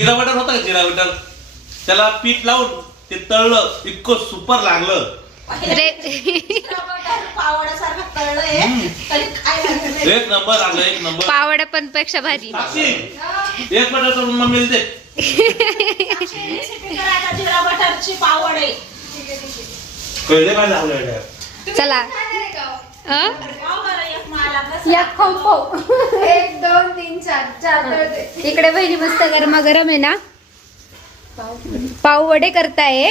जिरा butter होता का जिरा butter, त्याला पीठ लावून ते तळलं, इतकं सुपर लागलं. एक नंबर लागलं, एक नंबर. पावडा पण पेक्षा भारी. एक बटर करून मम्मीला दे. जिरा बटरची पावड आहे. कळले काय लागलं. चला एक खाऊ पाव. 1 2 3 4 इकडे बहिणी मस्त गरमागरम आहे ना पाव वडे करताय.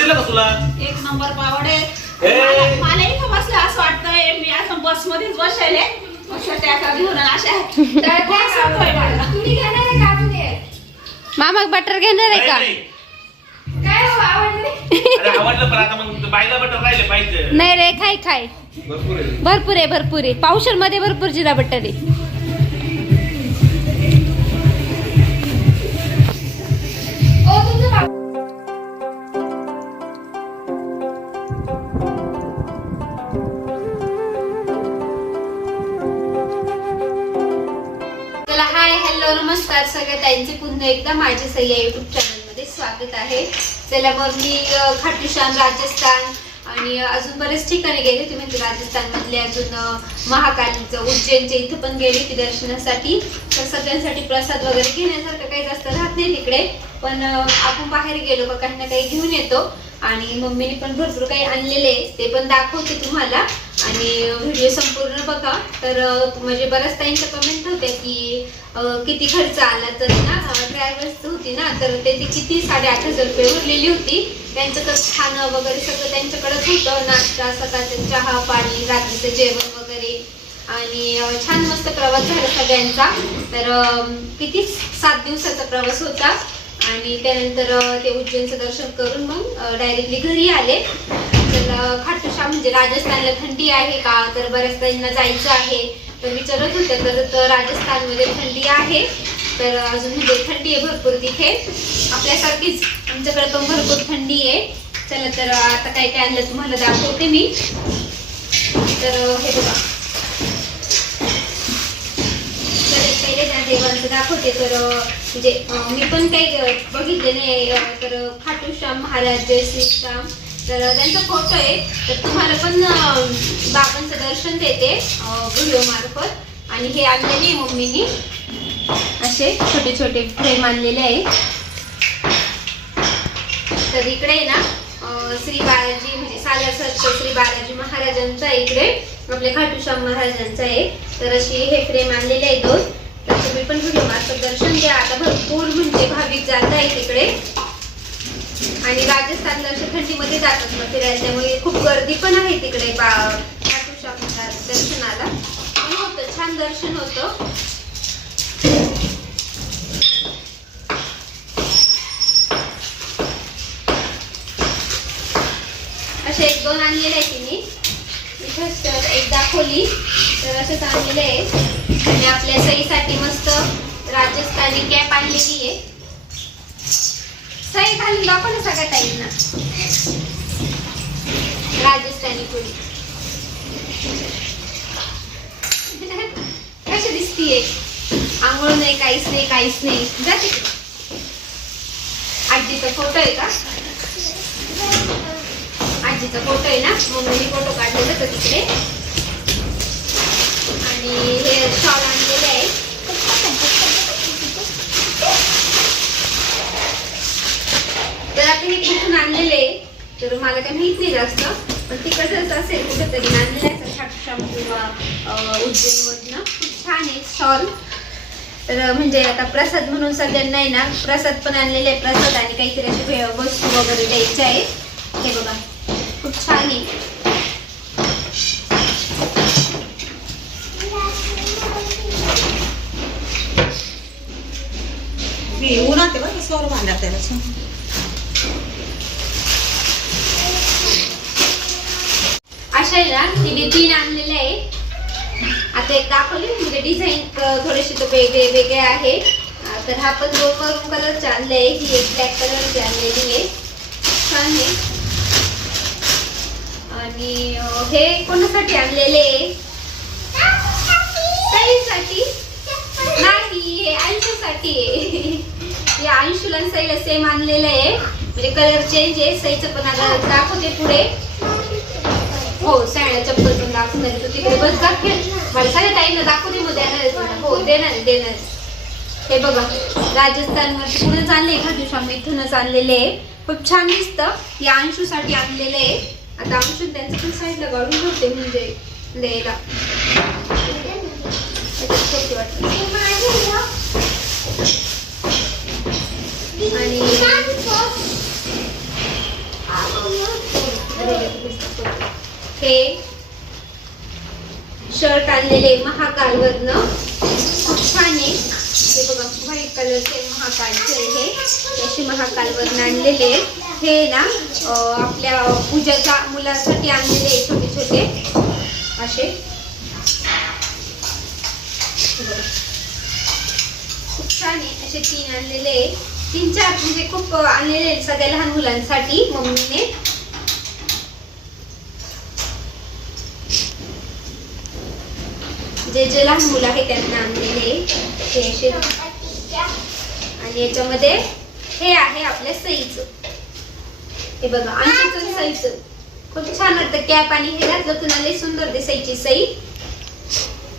दिलं का तुला? एक नंबर पावड आहे. ए! मला इथं बसलं असं वाटतंय मी असं बस मध्येच बसले. त्या घेऊन अशा तुम्ही घेणार आहे का अजून हे? मामा बटर घेणार आहे का? नाही, काय हो आवडले? अरे आवडलं पण आता मग बाईला बटर राहिले पाहिजे. नाही रे, खाय खाय. भरपूर आहे. भरपूर आहे, भरपूर आहे. पावशर मध्ये भरपूर जिरा बटर आहे. ओ तुमचं पाव. चला हाय हॅलो नमस्कार सगळ्या ताईंचे पुन्हा एकदा माझे सह्या युट्यूब चॅनल मध्ये स्वागत आहे. चला मग मी खाटूश्याम राजस्थान आणि अजून बरेच ठिकाणी गेले. तुम्ही राजस्थान मधले अजून महाकालीचं उज्जैनच्या इथं पण गेले की दर्शनासाठी. तर सगळ्यांसाठी प्रसाद वगैरे घेण्यासारखं काही जास्त राहत नाही तिकडे, पण आपण बाहेर गेलो का काही ना काही घेऊन येतो. आणि मम्मीने पण भरपूर काही आणलेले ते पण दाखवते तुम्हाला आणि व्हिडिओ संपूर्ण बघा. तर म्हणजे बऱ्याच ताईंच्या कमेंट होत्या की किती खर्च आला. तर ना ट्रॅव्हल्स होती ना, तर ते किती 8,500 रुपये उरलेली होती. त्यांच्याकडे खाणं वगैरे सगळं त्यांच्याकडेच होतं. नाश्ता, सकाळचं चहा पाणी, रात्रीचं जेवण वगैरे आणि छान मस्त प्रवास झाला सगळ्यांचा. तर किती 7 दिवसाचा प्रवास होता आणि त्यानंतर ते उज्जैनचं दर्शन करून मग डायरेक्टली घरी आले. तर खाटूश्याम म्हणजे राजस्थानला थंडी आहे का, तर बऱ्याच जणांना जायचं आहे तर विचारत होत्या. तर राजस्थानमध्ये थंडी आहे, तर अजून म्हणजे थंडी आहे भरपूर तिथे, आपल्यासारखीच आमच्याकडे पण भरपूर थंडी आहे. चला तर आता काय काय आणलं तुम्हाला दाखवते मी. तर हे बघा, पहिले त्या देवांचं दाखवते. तर म्हणजे मी पण काही बघितले नाही. तर खाटूश्याम महाराज जय श्रीराम, तर त्यांचा फोटो आहे. तर तुम्हाला पण बाबांचं दर्शन देते व्हिडिओ मार्फत. आणि हे आणलेले मम्मीनी असे छोटे छोटे फ्रेम आणलेले आहे. तर इकडे ना श्री बालाजी म्हणजे सालासरचं श्री बालाजी महाराजांचा इकडे आपल्या खाटूश्याम महाराजांचा आहे. तर अशी हे फ्रेम आणलेले आहे 2. तर तुम्ही पण व्हिडिओ मार्फत दर्शन द्या. आता भरपूर म्हणजे भाविक जात आहे तिकडे आणि राजस्थानला अशा थंडीमध्ये जातात मग फिरायला, त्यामुळे खूप गर्दी पण आहे तिकडे खाटूश्याम दर्शनाला. पण होतं छान दर्शन होतं. असे 1-2 आणलेले आहे तिने इथंच. तर एक दाखवली तर असेच आणलेले आहे. आणि आपल्या सईसाठी मस्त राजस्थानी कॅप आणलेली आहे. सई घालून दाखव ना सगळ्या ताईंना. राजस्थानी कुडी कशी दिसतीये. आंघोळ नाही, काहीच नाही, काहीच नाही. जाते आजीचा फोटो आहे का? आजीचा फोटो आहे ना, मम्मीने फोटो काढलेला तर तिकडे. आणि हे शॉल आणलेले आहे. तर आता हे कुठून आणलेले तर मला काही माहित नाही जास्त, पण ते कसं असेल कुठेतरी आणलेलं आहे खाटूश्याम किंवा उज्जैनवरनं. खूप छान आहे शॉल. तर म्हणजे आता प्रसाद म्हणून सगळ्यांना आहे ना, प्रसाद पण आणलेले आहे, प्रसाद आणि काहीतरी असे वस्तू वगैरे द्यायचे आहे. हे बघा खूप छान आहे. मी उन्हात आहे बरं सौर भांड्यात त्याला अशा आहे ना, तिने 3 आणलेले आहे. आता एक दाखवली म्हणजे डिझाईन थोडेसे तो वेगळे आहे. तर हा पण 2 मरून कलरचे आणले आहे. ही एक ब्लॅक कलरची आणलेली आहे, छान आहे. आणि हे कोणासाठी आणलेले आहे? ताईसाठी नाही, हे अंशूसाठी आहे. या अंशूला आणि सईला सेम आणलेलं आहे, म्हणजे कलर चेंज आहे. सईचं पण आता दाखवते पुढे. हो, सायला चप्पल पण दाखवणार आहे. तू तिकडे बस दाखवेल मला सगळ्या ताईंना दाखवते, मग देणार. हो, देणार. हे बघा राजस्थानवरती पुढेच आणले, खाटूश्याम इथूनच आणलेले आहे. खूप छान दिसतं. या अंशूसाठी आणलेलं आहे. आता अंशू त्यांचं पण साईडला काढून ठेवते म्हणजे द्यायला. आणि हे शर्ट आणलेले महाकालवरनं, खूप छान आहे. हे बघा व्हाईट कलरचे महाकालचे हे असे महाकालवरनं आणलेले. हे ना आपल्या पूजाच्या मुलासाठी आणलेले छोटे छोटे असे. खूप छान आहे. असे 3 आणलेले, 3-4 म्हणजे खूप आणलेले सगळ्या लहान मुलांसाठी मम्मीने. जे लहान मुलं आहे त्यांना आणलेले हे असे. आणि याच्यामध्ये हे आहे आपल्या सईचं. हे बघा अंशूचं सईचं खूप छान वाटतं. कॅप आणि हे घातलं तर लई सुंदर दिसायची सई.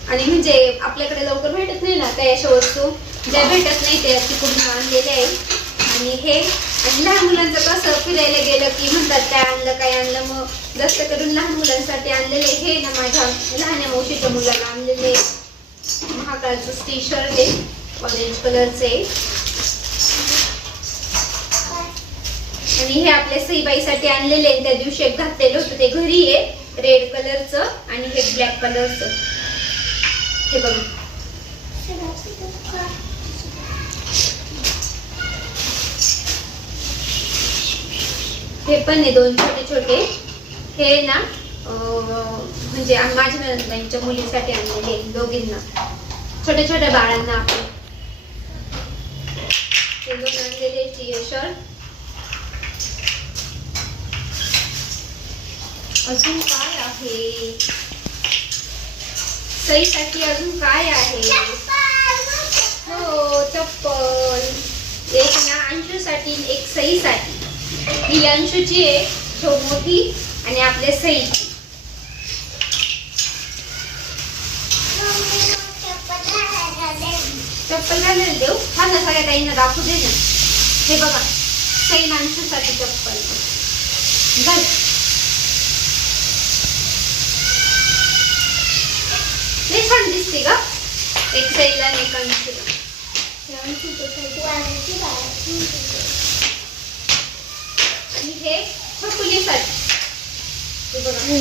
आणि म्हणजे आपल्याकडे लवकर भेटत नाही ना काही अशा वस्तू, ज्या भेटत नाही त्या तिकडून आणलेले आहे. आणि हे आणि लहान मुलांचं कसं फिरायला गेलं की म्हणतात काय आणलं, मग जास्त करून लहान मुलांसाठी आणलेले. हे ना माझ्या लहान मावशीच्या मुलाला आणलेले महाकालचं टी शर्ट आहे, ऑरेंज कलरचे. आणि हे आपल्या सईबाईसाठी आणलेले, त्या दिवशी एक घातलेलं होतं ते घरी आहे, रेड कलरचं आणि हे ब्लॅक कलरचं. हे बघा हे पण आहे 2 छोटे छोटे. हे ना म्हणजे माझ्या नंदबाईंच्या मुलीसाठी आणलेले, दोघींना छोट्या छोट्या बाळांना आपण हे 2 आणलेले टी शर्ट. अजून काय आहे सईसाठी? अजून काय आहे? हो, चप्पल. एक ना अंशूसाठी, एक सईसाठी. ही अंशूची आहे मोठी आणि आपल्या सईची. चप्पल घालायला देऊ. हा ना, सगळ्या ताईंना दाखवू दे ना. हे बघा सई अंशूसाठी चप्पल घाल. लई छान दिसते का? एक सईला आणि एक अंशूला. आणि हे छकुलीसाठी. हे बघा हे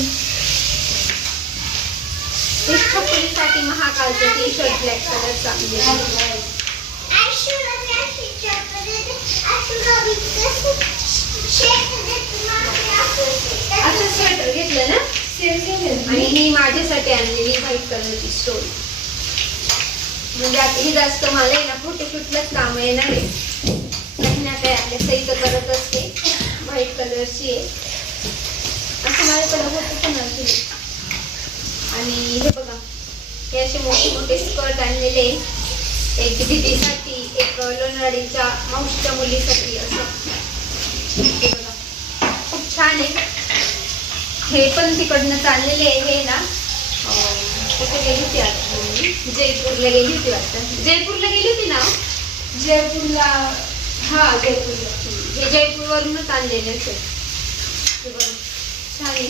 छकुलीसाठी महाकालचं टी शर्ट ब्लॅक कलरचा. असं स्वेटर घेतलं ना. आणि ही माझ्यासाठी आणलेली व्हाईट कलरची स्टोन. म्हणजे आता ही जास्त मला आहे ना फोटोशूटलाच काम येणार आहे. काही ना काही आपल्या सईचं करत असते. व्हाईट कलरची आहे असं माझ्याकडे होतं पण असेल. आणि हे बघा हे असे मोठे मोठे स्कर्ट आणलेले, एक दीदीसाठी, एक लोणावळीच्या मावशीच्या मुलीसाठी असं. हे बघा खूप छान आहे. हे पण तिकडनं चाललेले आहे. हे ना कुठे गेली होती आता? जयपूरला गेली होती वाटतं. जयपूरला गेली होती ना? जयपूरला. हा, जयपूरला. हे जयपूरवरूनच आणलेले असेल. हे बघा छान आहे.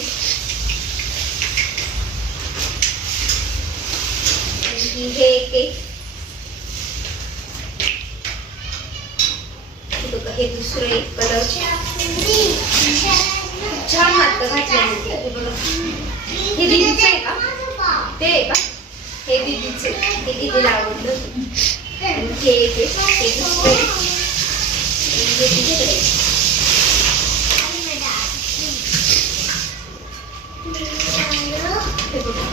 हे एक बघा हे दुसरं एक कलर छान वाटतं घातल्यानंतर. हे बघा हे दीदीचं आहे का? ते आहे का? हे दीदीचं आहे. हे दीदीला आवडलं. आणि हे एक आहे. हे दुसरं आहे. आणि हे तिसरं आहे. हे बघा.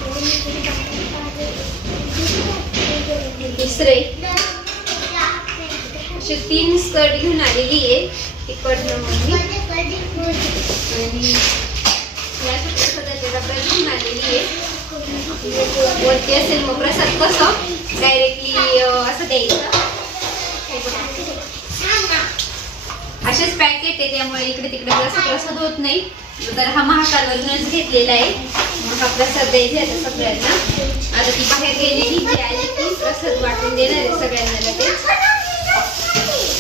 हे तिसरं आहे. अशी 3 स्कर्ट घेऊन आलेली आहे तिकडनं मम्मी. आणि या प्रसादाच्या डब्यात घेऊन आलेली आहे. वरती असेल मग प्रसाद कसं डायरेक्टली असं द्यायचं. हे बघा. असेच पॅकेट आहे त्यामुळे इकडे तिकडे जसं प्रसाद होत नाही. तर हा महाकालवरूनच घेतलेला आहे. मग हा प्रसाद द्यायचा आहे सगळ्यांना. आता ती बाहेर गेलेली ती आली की प्रसाद वाटून देणार आहे सगळ्यांना लगेच.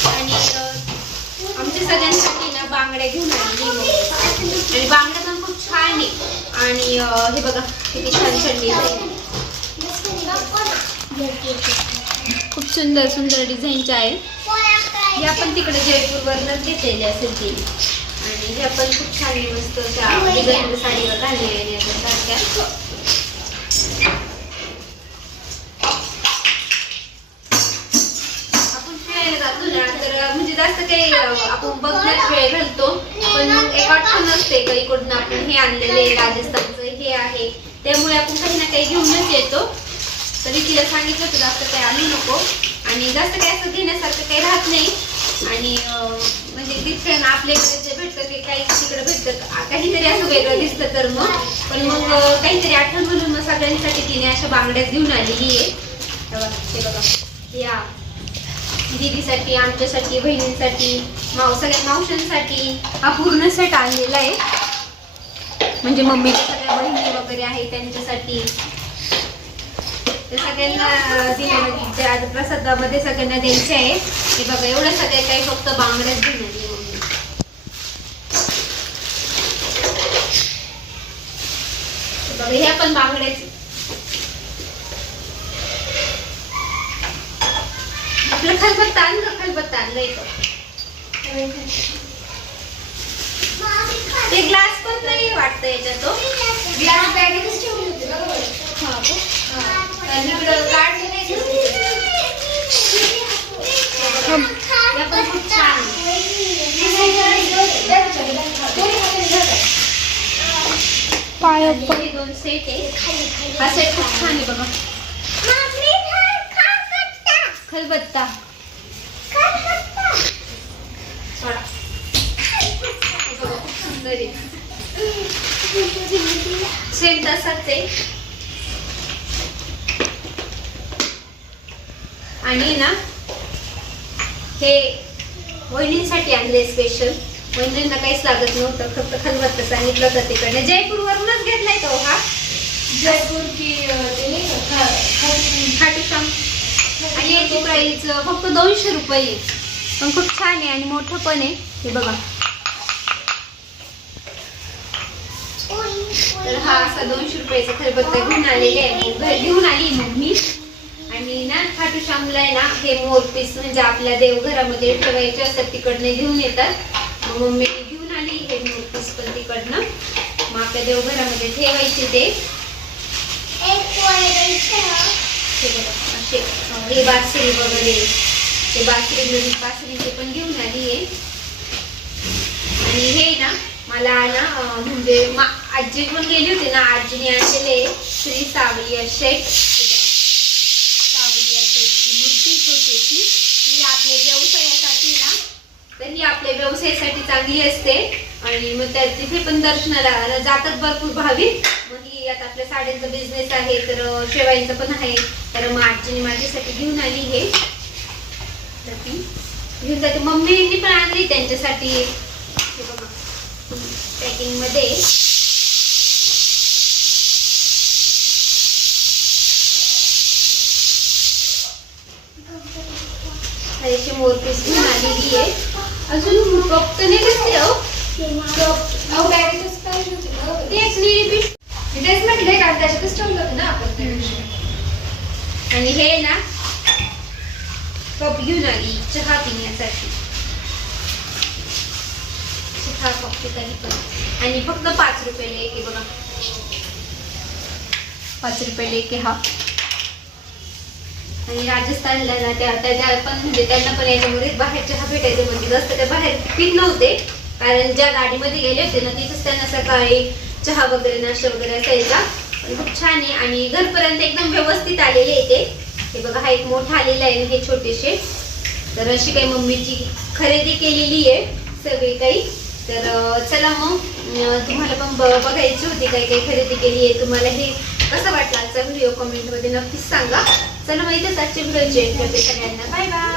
आणि आमच्या सगळ्यांसाठी ना बांगड्या घेऊन आलेली आणि बांगड्या पण खूप छान आहे. आणि हे बघा किती छान छान डिझाईन, खूप सुंदर सुंदर डिझाईनच्या आहे. या पण तिकडे जयपूरवरनच घेतलेले असेल ती. आणि ह्या पण खूप छान आहे, मस्त त्या डिझाईन साडीवर घाललेल्या सारख्या. म्हणजे जास्त काही आपण बघण्यात वेळ घालतो, पण मग एक आठवण नसते का इकडून आपण हे आणलेले राजस्थानचं हे आहे, त्यामुळे आपण काही ना काही घेऊनच येतो. तरी तिला सांगितलं तर जास्त काही आणू नको आणि जास्त काही असं घेण्यासारखं काही राहत नाही. आणि म्हणजे तिथे आपल्याकडे जे भेटतं ते काही तिकडे भेटतं, काहीतरी असं वेगळं दिसतं तर मग पण मग काहीतरी आठवण म्हणून मग सगळ्यांसाठी तिने अशा बांगड्याच घेऊन आलेली आहे. हे बघा या दीदीसाठी, आमच्यासाठी, बहिणींसाठी, सगळ्या मावशांसाठी हा पूर्ण सेट आणलेला आहे. म्हणजे मम्मीच्या सगळ्या बहिणी वगैरे आहे त्यांच्यासाठी ते सगळ्यांना दिलेल्या आज प्रसादामध्ये सगळ्यांना द्यायचे आहे. हे बघा एवढं सगळ्या काही फक्त बांगड्याच घेऊन आली मम्मी. बघा ह्या पण बांगड्याच. आपलं खलबत्ता आणलं इथं. ते ग्लास पण नाही वाटतं याच्यात. तो ग्लास बॅगेतच ठेवली होती बरोबर. आणि इकडं काढलं नाही. या पण खूप छान. हे 2 सेट आहे. हा सेट खूप छान आहे बघा. खलबत्ता सोडा. खूप सुंदर आहे. सेम तसाच आहे. आणि ना हे वहिनींसाठी आणले स्पेशल. वहिनींना काहीच लागत नव्हतं, फक्त खलबत्ता सांगितलं होतं तिकडे. जयपूरवरूनच घेतलाय तो हा. जयपूर की खाटूश्याम. आणि याची प्राइस फक्त 200 रुपये, पण खूप छान आहे आणि मोठं पण आहे. हे बघा. तर हा असा 200 रुपयाचा खलबत्ता घेऊन आलेले आहे. घेऊन आली मग मी. आणि ना खाटूश्यामला आहे ना हे मोरपीस म्हणजे आपल्या देवघरामध्ये ठेवायचे असतात, तिकडनं घेऊन येतात. मग मम्मी घेऊन आली हे मोरपीस पण तिकडनं. मग आपल्या देवघरामध्ये ठेवायचे ते. असे हे बासरी वगैरे ते बासरीचे पण घेऊन आली आहे. आणि हे ना मला ना म्हणजे आजी पण गेली होती ना, आजीने आणलेले श्री सावलिया शेठ. सावलिया शेठची मूर्ती छोटीशी. ही आपल्या व्यवसायासाठी ना, तर ही आपल्या व्यवसायासाठी चांगली असते. आणि मग त्या तिथे पण दर्शनाला जातात भरपूर भाविक. मग ही आता आपल्या साड्यांचा बिझनेस आहे, तर शेवाईंचा पण आहे, तर मग आजीने माझ्यासाठी घेऊन आली हे. घेऊन जाते. मम्मीने पण आणली त्यांच्यासाठी. हे बघा पॅकिंग मध्ये. याची मोरपीस घेऊन आलेली आहे. अजून कप तर नाही दिसते. तेच म्हटलंय का त्याच्यातच ठेवलं होतं ना आपण. आणि हे ना कप घेऊन आली चहा पिण्यासाठी. मोठा पॉकेट पण आणि फक्त 5 रुपयाला एक आहे बघा. 5 रुपयाला एक आहे हा. आणि राजस्थानला ना त्या पण म्हणजे त्यांना पण याच्यामध्ये बाहेर चहा भेटायचे म्हणजे जास्त त्या बाहेर पीत नव्हते, कारण ज्या गाडीमध्ये गेले होते ना तिथंच त्यांना सकाळी चहा वगैरे नाश्ता वगैरे असायचा. पण खूप छान आहे आणि घरपर्यंत एकदम व्यवस्थित आलेले येते. हे बघा हा एक मोठा आलेला आहे हे छोटेसे. तर अशी काही मम्मीची खरेदी केलेली आहे सगळी काही. तर चला मग तुम्हाला पण बघायची होती काही काही खरेदी केली आहे. तुम्हाला हे कसं वाटलं आजचा व्हिडिओ कमेंटमध्ये नक्कीच सांगा. चला माहितीच आजची व्हिडिओ एंड करते सगळ्यांना. Bye bye.